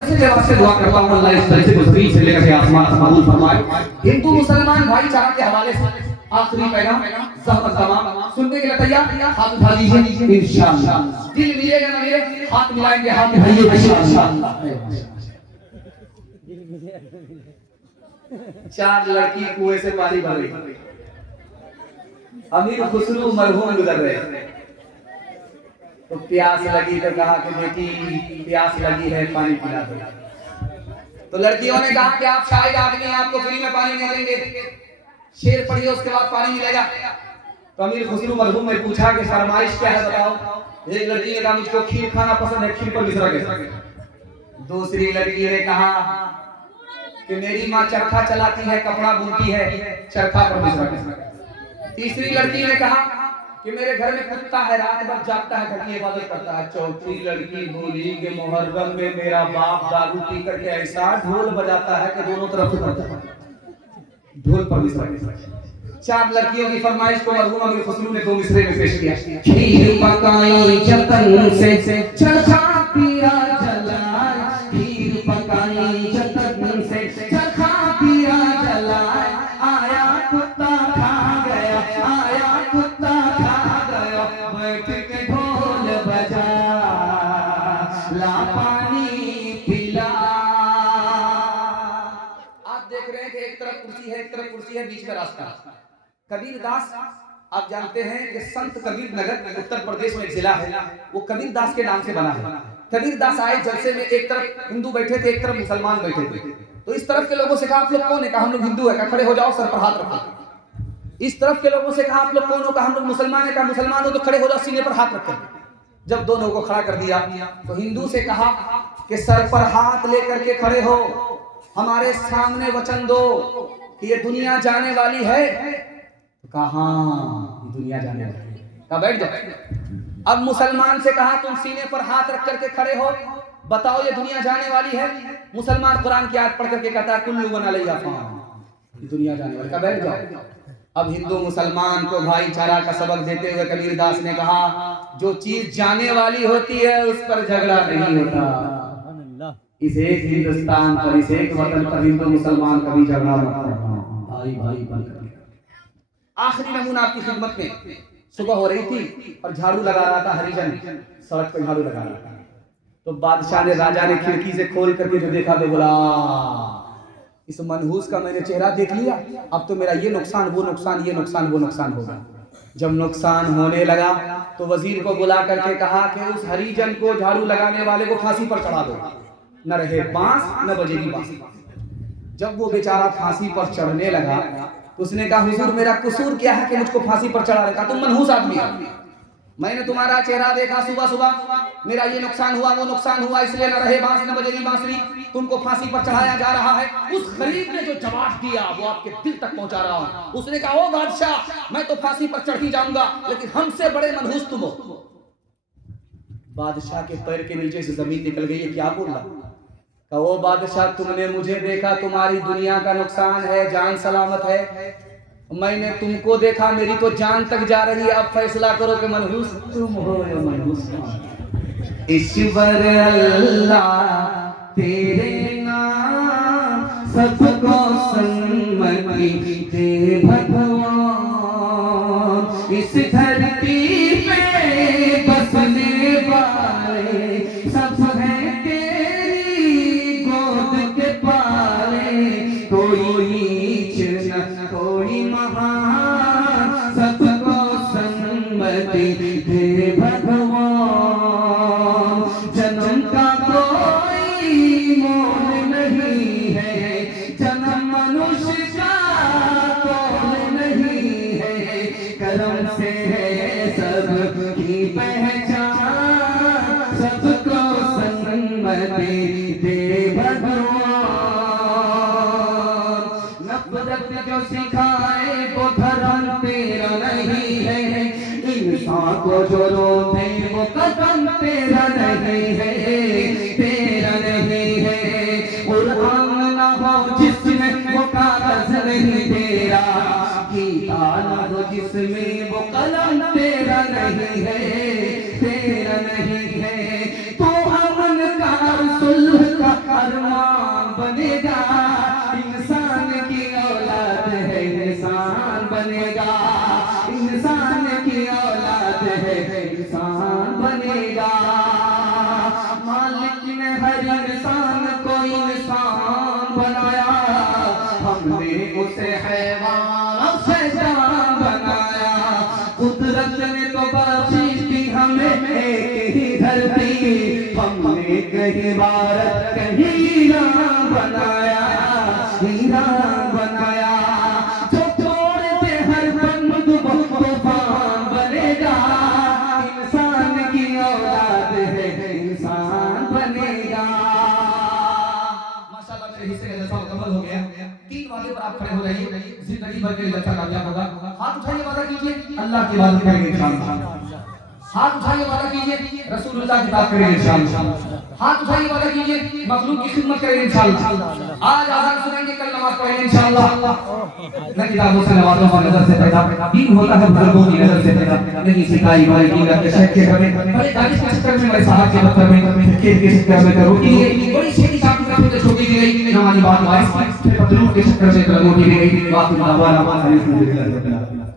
से दुआ करता हूं अल्लाह इस तरह से गुजरी से लेकर के आसमान कबूल फरमाए। हिंदू मुसलमान भाईचारा के हवाले से आखिरी पैगाम ज़हमत तमाम सुनने के लिए तैयार? हाथ उठा दीजिए इंशाअल्लाह। दिल मिलेगा ना मिले, हाथ मिलाएंगे, हाथ मिलाइए इंशाअल्लाह। चार लड़की कुएं से पानी भर रही, अमीर खुसरू मरहूम गुजर रहे, तो प्यास लगी तो कहा कि बेटी प्यास लगी है, पानी पिला दो। तो लड़कियों ने कहा कि आप शायद आदमी हैं, आपको फ्री में पानी नहीं देंगे, शेर पढ़िए उसके बाद पानी मिलेगा। तो अमीर खुसरू मरहूम ने पूछा कि फरमाइश क्या है बताओ। एक लड़की ने कहा मुझको खीर खाना पसंद है, खीर पर मिश्रा के। दूसरी लड़की ने कहा कि मेरी माँ चरखा चलाती है, कपड़ा बुनती है, चरखा पर मिश्रा के। तीसरी लड़की ने कहा कि मेरे घर में कुत्ता है, रात भर जागता है, घर की इबादत करता है। चौथी लड़की बोली कि मुहर्रम में मेरा बाप दारू पी करके ऐसा ढोल बजाता है कि दोनों तरफ से ढोल पर मिश्रा के। चार लड़कियों की फरमाइश को मरहूम अमीर खुसरू ने दो मिसरे में पेश किया। खीर पकाई जतन से चरखा पिया जलाए, खीर पकाई जतन से चरखा पिया जलाए, आया कुत्ता खा गया, आया कुत्ता खा गया, बैठ के ढोल बजा ला पानी पिला। आप देख रहे हैं कि एक तरफ कुर्सी है, एक तरफ कुर्सी है, बीच में रास्ता। कबीर दास, आप जानते हैं कि संत कबीर नगर उत्तर प्रदेश में एक जिला है, वो कबीर दास के नाम से बना है। कबीर दास आए जलसे में, एक तरफ हिंदू बैठे थे, एक तरफ मुसलमान बैठे थे। तो इस तरफ के लोगों से कहा आप लोग कौन है? कहा हम लोग हिंदू है। कहा खड़े हो जाओ, सर पर हाथ रखो। इस तरफ के लोगों से कहा आप लोग कौन हो? कहा हम लोग मुसलमान है। कहा मुसलमान हो तो खड़े हो जाओ, सीने पर हाथ रखो। जब दोनों को खड़ा कर दिया तो हिंदू से कहा कि सर पर हाथ लेकर के खड़े हो, हमारे सामने वचन दो कि ये दुनिया जाने वाली है। कहा हाँ दुनिया जाने वाली है। कहा बैठ जाओ। अब मुसलमान से कहा तुम सीने पर हाथ रख करके खड़े हो, बताओ ये दुनिया जाने वाली है। मुसलमान कुरान की आयत पढ़ करके कहता है कुल्लू मना लैया फान, दुनिया जाने वाली। कहा बैठ जाओ। अब हिंदू मुसलमान को भाईचारा का सबक देते हुए कबीर दास ने कहा जो चीज जाने वाली होती है उस पर झगड़ा नहीं होता। इस एक हिंदुस्तान पर, इस एक वतन पर हिंदू मुसलमान कभी झगड़ा मत करना, भाई भाई भाई। आखिरी नमूना आपकी खिदमत में, सुबह हो रही थी और झाड़ू लगा रहा था हरिजन, सड़क पर झाड़ू लगा रहा था। तो बादशाह ने, राजा ने खिड़की से खोल करके जो देखा तो बोला इस मनहूस का मैंने चेहरा देख लिया, अब तो मेरा ये नुकसान वो नुकसान, ये नुकसान वो नुकसान होगा। जब नुकसान होने लगा तो वजीर को बुला करके कहा कि उस हरिजन को, झाड़ू लगाने वाले को फांसी पर चढ़ा दो, न रहे बांस न बजेगी बांस। जब वो बेचारा फांसी पर चढ़ने लगा तो उसने कहा हुजूर मेरा कसूर क्या है कि मुझको फांसी पर चढ़ा रखा? तुम मनहूस आदमी हो, मैंने तुम्हारा चेहरा देखा सुबह सुबह, मेरा ये नुकसान हुआ वो नुकसान हुआ, इसलिए न रहे बांस न बजेगी बांसुरी, तुमको फांसी पर चढ़ाया जा रहा है। उस गरीब ने जो जवाब दिया वो आपके दिल तक पहुंचा रहा हूं। उसने कहा ओ बादशाह मैं तो फांसी पर चढ़ ही जाऊंगा, लेकिन हमसे बड़े मनहूस तुम हो। बादशाह के पैर के नीचे से जमीन निकल गई। क्या बोल रहा? कहा ओ बादशाह तुमने मुझे देखा, तुम्हारी दुनिया का नुकसान है, जान सलामत है, मैंने तुमको देखा, मेरी तो जान तक जा रही है। अब फैसला करो कि मनहूस तुम हो या मनहूस। ईश्वर अल्लाह तेरे नाम सबको सम्मति दे भगवान, इस धरती पे बसने वाले सब हैं तेरी गोद के पाले, कोई नीच न कोई महान, सबको सम्मति दे भगवान। जन्म का कोई मोल नहीं है, जन्म मनुष्य का तोल नहीं है, करम से है सबकी पहचान, सबको सम्मति दे भगवान। नफरत जो सिखाए वो धर्म तेरा नहीं है, इंसान को जो रोते वो कदम तेरा नहीं है, तेरा नहीं है। कुरान ना हो जिसमें वो कागज नहीं तेरा, गीता ना हो जिसमें वो कलम तेरा नहीं है, तेरा नहीं है। तो अमन का सुलह का इंसान को इंसान बनाया, हमने उसे हैवान से जान बनाया। कुदरत ने तो बख्शिश दी हमें एक ही धरती, हमने कहीं भारत कहीं ईरान बनाया, ईरान बनाया। जो तोड़ दे हर बंद वो तूफान बनेगा, इंसान की औलाद है इंसान बनेगा। माशाल्लाह मेरे हिस्से का जलसा मुकम्मल हो गया। 3 वादे पर आप खड़े हो रहिए, जिंदगी भर के लिए जलसा कामयाब होगा। हाथ उठाइए, वादा कीजिए अल्लाह की इबादत करेंगे इंशाअल्लाह। हाथ उठाइए, वादा कीजिए रसूलुल्लाह की बात करेंगे इंशाअल्लाह। हाथ उठाइए, वादा कीजिए मखलूक की खिदमत करेंगे इंशाअल्लाह। आज आज़ान सुनेंगे, कल नमाज पढ़ेंगे इंशाअल्लाह। न किताबों से नवाज़ों की नजर से पैदा, दीन होता है बुजुर्गों की नजर से पैदा। नहीं सिखाई भाई की करके शेख के घर में, बड़े दानिश के चक्कर में, बड़े साहब के पत्थर में, खेत के चक्कर में रोटी गई, बड़ी शेखी साहब की तरफ से छोटी दी गई, नमाज़ी बात वाइस फिर पतलून के चक्कर में रोटी गई। वाक़ई नवाज़